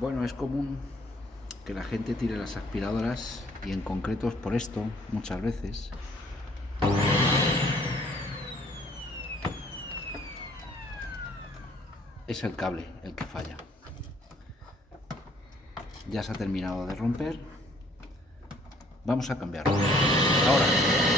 Bueno, es común que la gente tire las aspiradoras y en concreto es por esto, muchas veces. Es el cable el que falla. Ya se ha terminado de romper. Vamos a cambiarlo. Ahora.